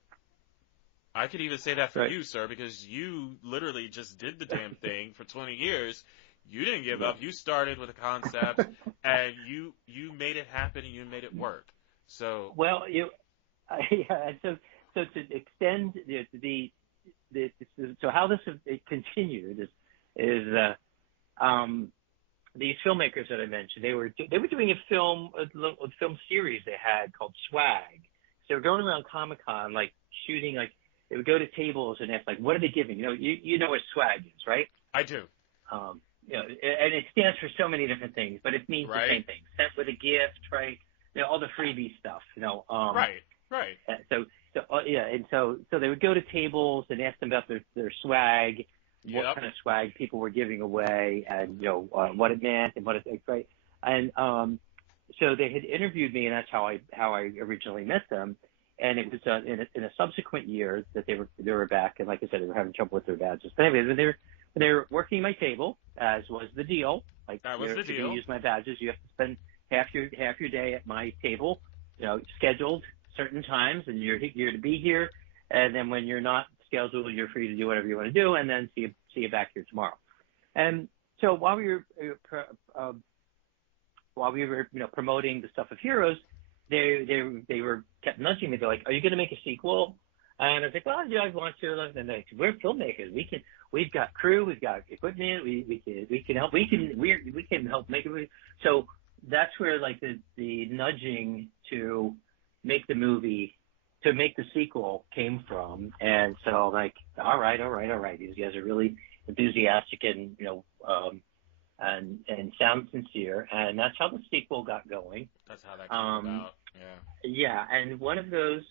I could even say that for you, sir, because you literally just did the damn thing for 20 years. You didn't give up. You started with a concept, and you made it happen, and you made it work. So well, So to extend so how this continued is these filmmakers that I mentioned, they were doing a film series they had called Swag. So they were going around Comic-Con, like shooting, like they would go to tables and ask, like, what are they giving? You know what Swag is, right? I do. And it stands for so many different things, but it means the same thing. Sent with a gift, right? All the freebie stuff, Right. So they would go to tables and ask them about their swag, what kind of swag people were giving away, and what it meant and what it right. And so they had interviewed me, and that's how I originally met them. And it was in a subsequent year that they were back, and like I said, they were having trouble with their badges. But anyway, when they were working my table, as was the deal. Like, that was the deal. To use my badges, you have to spend half your day at my table, scheduled certain times, and you're to be here. And then when you're not scheduled, you're free to do whatever you want to do, and then see you back here tomorrow. And so while we were promoting the Stuff of Heroes, they were kept nudging me. They're like, "Are you going to make a sequel?" And I was like, "Well, yeah, I want to." And they said, "We're filmmakers. We've got crew. We've got equipment. We can help. We can help make it." So that's where like the nudging to make the movie, to make the sequel came from. And so I'm like, all right. These guys are really enthusiastic and and sound sincere, and that's how the sequel got going. That's how that came about. Yeah. Yeah, and one of those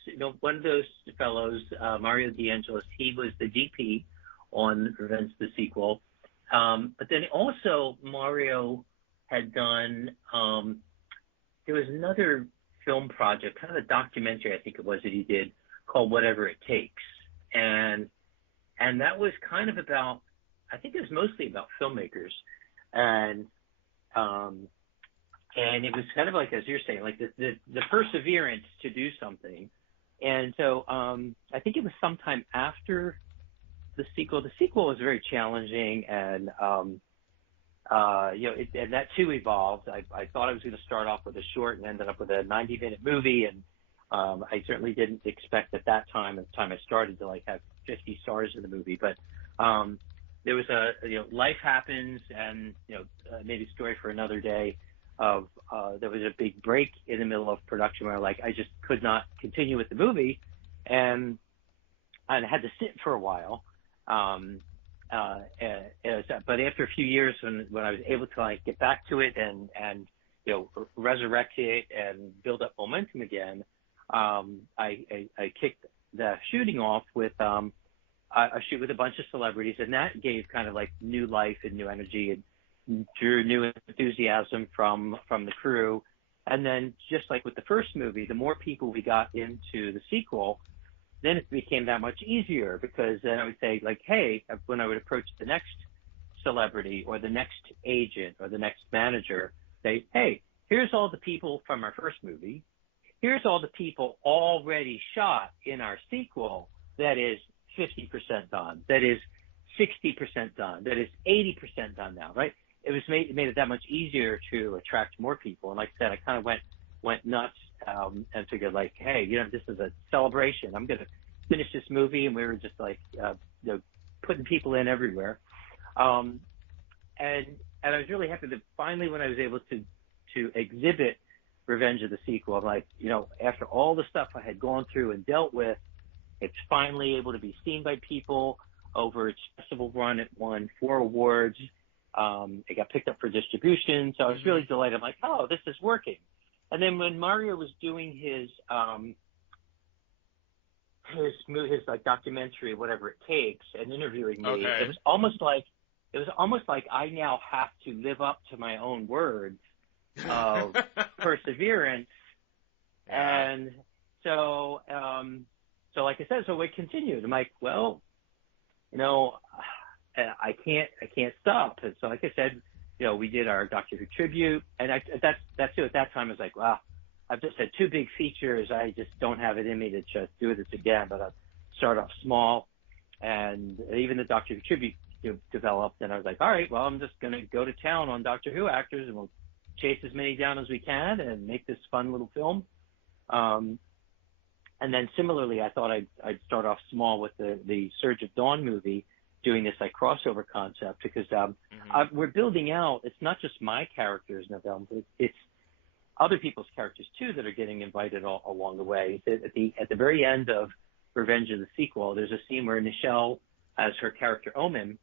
fellows, Mario DeAngelis, he was the DP on Revenge the sequel. But then also Mario had done, there was another film project, kind of a documentary, I think it was, that he did called Whatever It Takes. And that was kind of about, I think it was mostly about filmmakers. And it was kind of like, as you're saying, like the perseverance to do something. And so I think it was sometime after the sequel. The sequel was very challenging, and and that too evolved. I thought I was going to start off with a short and ended up with a 90-minute movie, and I certainly didn't expect at the time I started, to like have 50 stars in the movie. But there was life happens, and maybe a story for another day. There was a big break in the middle of production where I just could not continue with the movie, and I had to sit for a while. but after a few years, when I was able to like get back to it and resurrect it and build up momentum again, I kicked the shooting off with a shoot with a bunch of celebrities, and that gave kind of like new life and new energy and drew new enthusiasm from the crew. And then just like with the first movie, the more people we got into the sequel, then it became that much easier, because then I would say like, hey, when I would approach the next celebrity or the next agent or the next manager, say, hey, here's all the people from our first movie. Here's all the people already shot in our sequel that is 50% done, that is 60% done, that is 80% done now, right? It made it that much easier to attract more people. And like I said, I kind of went nuts and figured like, hey, this is a celebration. I'm going to finish this movie. And we were just like, putting people in everywhere. And I was really happy that finally when I was able to exhibit Revenge of the Sequel, I'm like, after all the stuff I had gone through and dealt with, it's finally able to be seen by people over its festival run. It won 4 awards. It got picked up for distribution. So I was really delighted. I'm like, oh, this is working. And then when Mario was doing his like documentary, whatever it takes, and interviewing me, it was almost like I now have to live up to my own words of perseverance. Yeah. And so like I said, so it continued. I'm like, well, I can't stop. And so like I said, we did our Doctor Who tribute, and that's it. At that time I was like, wow, I've just had 2 big features. I just don't have it in me to just do this again, but I'll start off small. And even the Doctor Who tribute developed, and I was like, all right, well, I'm just going to go to town on Doctor Who actors, and we'll chase as many down as we can and make this fun little film. And then similarly, I thought I'd start off small with the Surge of Dawn movie, doing this like crossover concept, because we're building out. It's not just my characters, Novell, but it's other people's characters too that are getting invited all along the way. At the very end of Revenge of the Sequel, there's a scene where Nichelle, as her character Omen,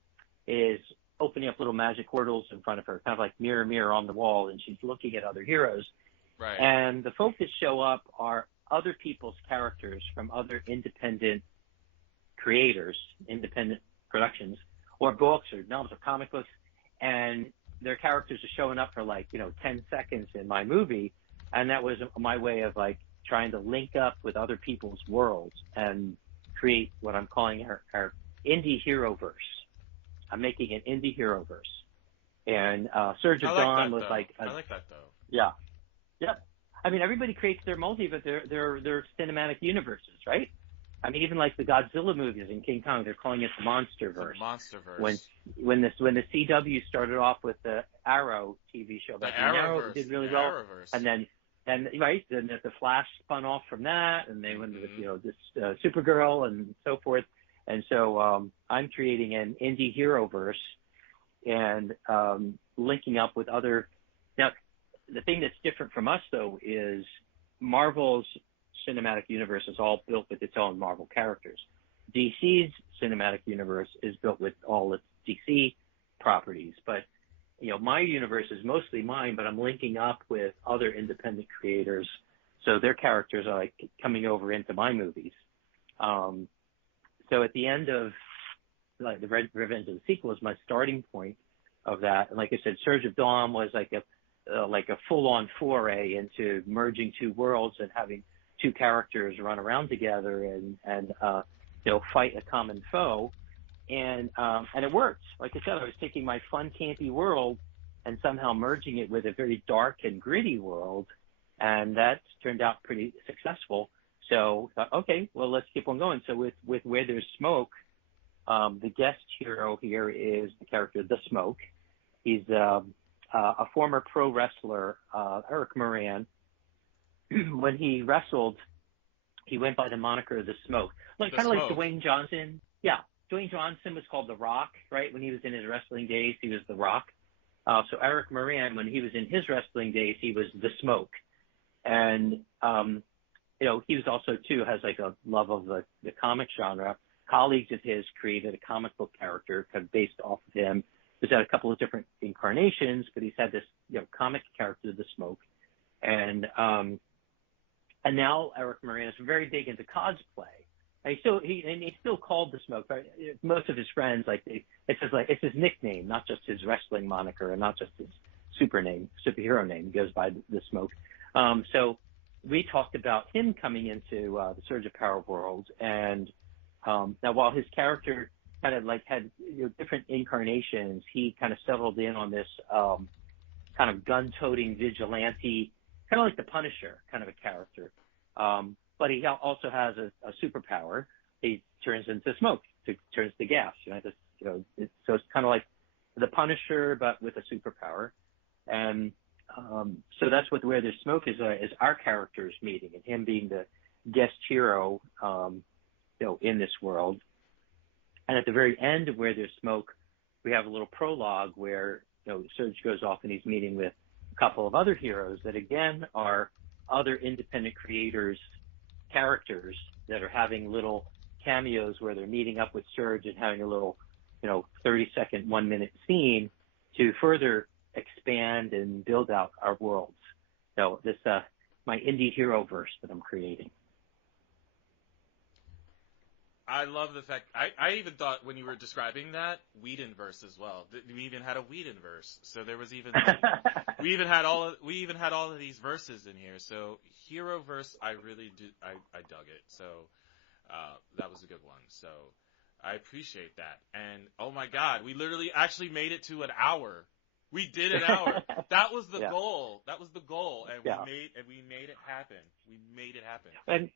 is opening up little magic portals in front of her, kind of like mirror, mirror on the wall, and she's looking at other heroes. Right. And the folks that show up are other people's characters from other independent creators, independent productions, or books or novels or comic books, and their characters are showing up for 10 seconds in my movie. And that was my way of like trying to link up with other people's worlds and create what I'm calling our indie hero verse. I'm making an indie hero verse. And Surge of Dawn was like I like that though. Yeah. Yep. I mean, everybody creates their multi, but they're cinematic universes, right? I mean, even like the Godzilla movies and King Kong, they're calling it the MonsterVerse. The MonsterVerse. When the CW started off with the Arrow TV show, the Arrow did really well, Arrowverse. and then the Flash spun off from that, and they went with this Supergirl and so forth. And so I'm creating an indie hero verse and linking up with other. Now, the thing that's different from us though is Marvel's cinematic universe is all built with its own Marvel characters. DC's cinematic universe is built with all its DC properties. But, my universe is mostly mine, but I'm linking up with other independent creators. So their characters are like coming over into my movies. So at the end of the Revenge of the Sequel is my starting point of that. And like I said, Surge of Dawn was like a full-on foray into merging 2 worlds and having 2 characters run around together and fight a common foe, and it worked. Like I said, I was taking my fun, campy world and somehow merging it with a very dark and gritty world, and that turned out pretty successful. So I thought, okay, well, let's keep on going. So with Where There's Smoke, the guest hero here is the character The Smoke. He's a former pro wrestler, Eric Moran. When he wrestled, he went by the moniker The Smoke. Kind of like Dwayne Johnson. Yeah, Dwayne Johnson was called The Rock, right? When he was in his wrestling days, he was The Rock. So Eric Moran, when he was in his wrestling days, he was The Smoke. And, he was also, too, has like a love of the comic genre. colleagues of his created a comic book character kind of based off of him. He's had a couple of different incarnations, but he's had this, comic character, the Smoke. And now Eric Moranis is very big into cosplay. And he's still called the Smoke. Right? Most of his friends, it's his nickname, not just his wrestling moniker and not just his superhero name. He goes by the Smoke. So we talked about him coming into the Surge of Power world. And now while his character kind of had different incarnations, he kind of settled in on this kind of gun-toting vigilante, kind of like the Punisher kind of a character. But he also has a superpower. He turns into smoke, turns to gas. So it's kind of like the Punisher, but with a superpower. And so that's where there's smoke is our characters meeting and him being the guest hero, in this world. And at the very end of Where There's Smoke, we have a little prologue where Surge goes off and he's meeting with a couple of other heroes that again are other independent creators, characters that are having little cameos where they're meeting up with Surge and having a little 30-second, 1-minute scene to further expand and build out our worlds. So this my indie hero verse that I'm creating. I love the fact I even thought when you were describing that Whedonverse as well. We even had a Whedonverse, so there was even we even had all of these verses in here. So Heroverse, I really did I dug it. So that was a good one. So I appreciate that. And oh my God, we literally actually made it to an hour. We did an hour. That was the goal. That was the goal, and we made it happen. We made it happen. And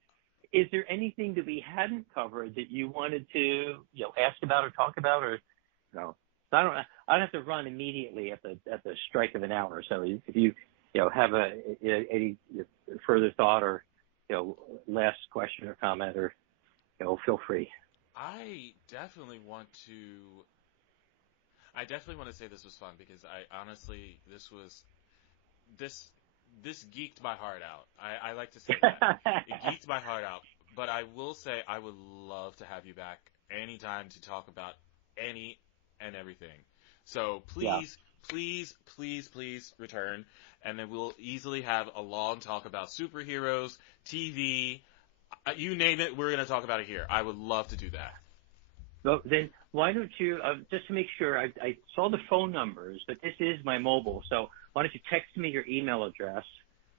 is there anything that we hadn't covered that you wanted to, ask about or talk about, or no? I don't have to run immediately at the strike of an hour. So if you have any further thought or last question or comment, or feel free. I definitely want to say this was fun because I honestly this geeked my heart out. I like to say that. It geeked my heart out. But I will say I would love to have you back anytime to talk about any and everything. So please return. And then we'll easily have a long talk about superheroes, TV, you name it, we're going to talk about it here. I would love to do that. Well, then why don't you, just to make sure, I saw the phone numbers, but this is my mobile. So why don't you text me your email address?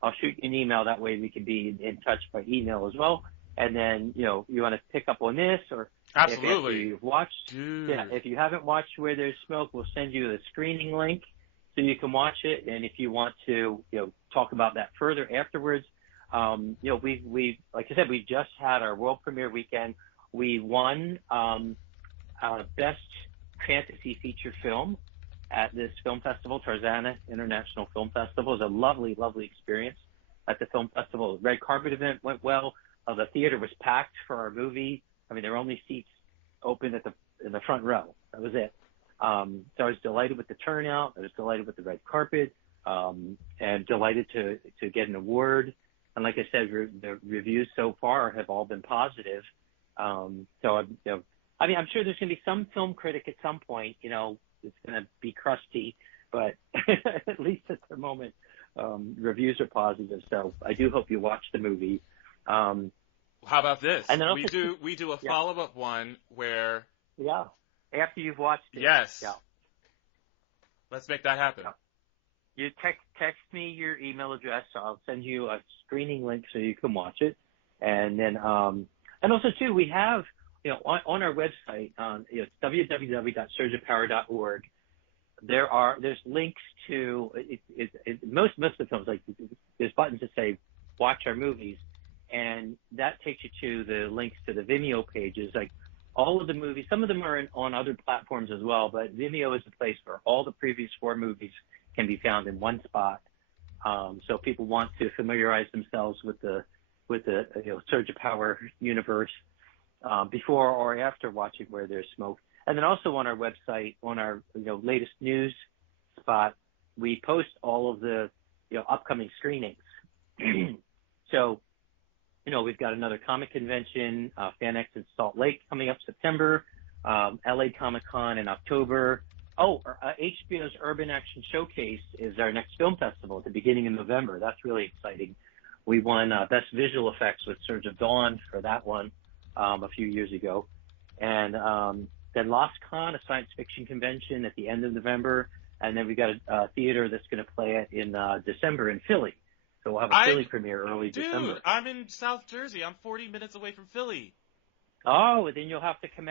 I'll shoot you an email. That way we can be in touch by email as well. And then, you want to pick up on this, or absolutely. If you've watched, if you haven't watched Where There's Smoke, we'll send you the screening link so you can watch it. And if you want to, talk about that further afterwards, we like I said, we just had our world premiere weekend. We won best fantasy feature film at this film festival, Tarzana International Film Festival. It was a lovely, lovely experience at the film festival. The red carpet event went well. The theater was packed for our movie. I mean, there were only seats open in the front row. That was it. So I was delighted with the turnout. I was delighted with the red carpet, and delighted to get an award. And like I said, the reviews so far have all been positive. So I'm sure there's going to be some film critic at some point. It's going to be crusty, but at least at the moment, reviews are positive. So I do hope you watch the movie. How about this? And then we do a follow-up one where after you've watched it. Yes. Let's make that happen. You text me your email address. So I'll send you a screening link so you can watch it. And then and also too, we have on our website, it's www.surgeofpower.org. There's links to most of the films. Like there's buttons that say watch our movies, and that takes you to the links to the Vimeo pages. Like all of the movies, some of them are on other platforms as well, but Vimeo is a place where all the previous 4 movies can be found in one spot. So if people want to familiarize themselves with the Surge of Power universe before or after watching Where There's Smoke. And then also on our website, on our latest news spot, we post all of the upcoming screenings. So we've got another comic convention, FanX in Salt Lake coming up September, LA Comic-Con in October. HBO's Urban Action Showcase is our next film festival at the beginning of November. That's really exciting. We won Best Visual Effects with Surge of Dawn for that one a few years ago. And then Lost Con, a science fiction convention at the end of November. And then we got a theater that's going to play it in December in Philly. So we'll have a Philly premiere early December. Dude, I'm in South Jersey. I'm 40 minutes away from Philly. Oh, then you'll have to come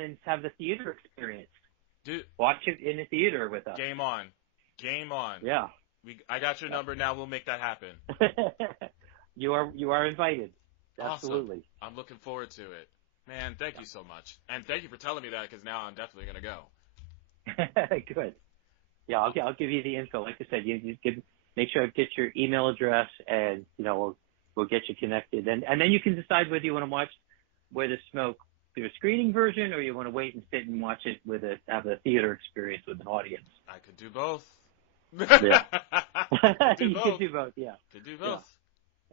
and have the theater experience. Dude, watch it in the theater with us. Game on. Yeah. I got your number now. We'll make that happen. You are invited. Absolutely. Awesome. I'm looking forward to it. Man, thank you so much. And thank you for telling me that, because now I'm definitely going to go. Good. Yeah, I'll give you the info. Like I said, you make sure I get your email address, and we'll get you connected, and then you can decide whether you want to watch Where the Smoke through a screening version, or you want to wait and sit and watch it have a theater experience with an audience. I could do both. Yeah. You could do both. Yeah. Could do both.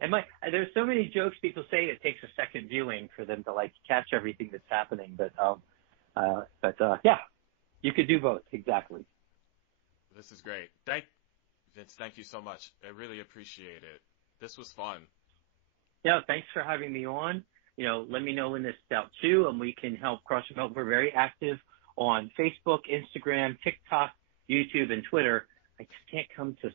Yeah. And there's so many jokes people say it takes a second viewing for them to catch everything that's happening, but yeah, you could do both. Exactly. This is great. Vince, thank you so much. I really appreciate it. This was fun. Yeah, thanks for having me on. Let me know when this is out too, and we can help cross promote. We're very active on Facebook, Instagram, TikTok, YouTube, and Twitter. I just can't come to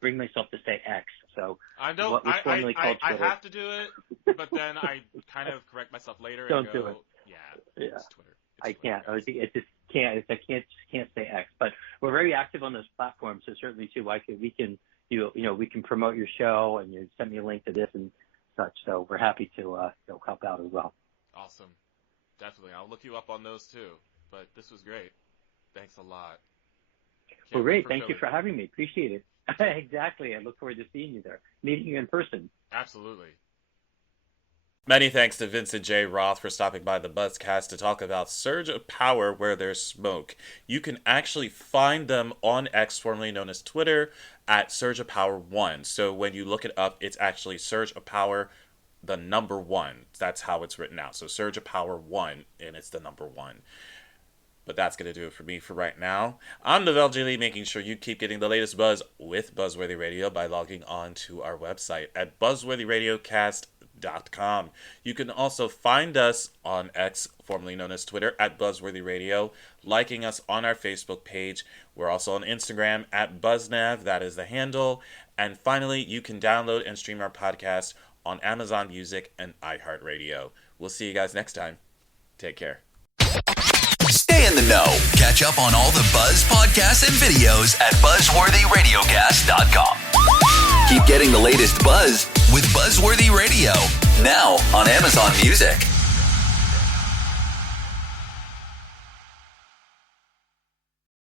bring myself to say X. So I know what was formerly called I Twitter. have to do it, but then I kind of correct myself later. Don't and go, do it. Yeah, it's Twitter. I can't. It just can't. I can't say X. But we're very active on those platforms. So certainly too, we can promote your show, and you send me a link to this and such. So we're happy to help out as well. Awesome. Definitely. I'll look you up on those too. But this was great. Thanks a lot. Well, great. Thank you for having me. Appreciate it. Exactly. I look forward to seeing you there, meeting you in person. Absolutely. Many thanks to Vincent J. Roth for stopping by the BUZZCast to talk about Surge of Power Where There's Smoke. You can actually find them on X, formerly known as Twitter, at Surge of Power 1. So when you look it up, it's actually Surge of Power, the number 1. That's how it's written out. So Surge of Power 1, and it's the number 1. But that's going to do it for me for right now. I'm Nichelle J, making sure you keep getting the latest buzz with Buzzworthy Radio by logging on to our website at buzzworthyradiocast.com. You can also find us on X, formerly known as Twitter, at Buzzworthy Radio, liking us on our Facebook page. We're also on Instagram at BuzzNav, that is the handle. And finally, you can download and stream our podcast on Amazon Music and iHeartRadio. We'll see you guys next time. Take care. Stay in the know. Catch up on all the Buzz podcasts and videos at buzzworthyradiocast.com. Keep getting the latest buzz with Buzzworthy Radio, now on Amazon Music.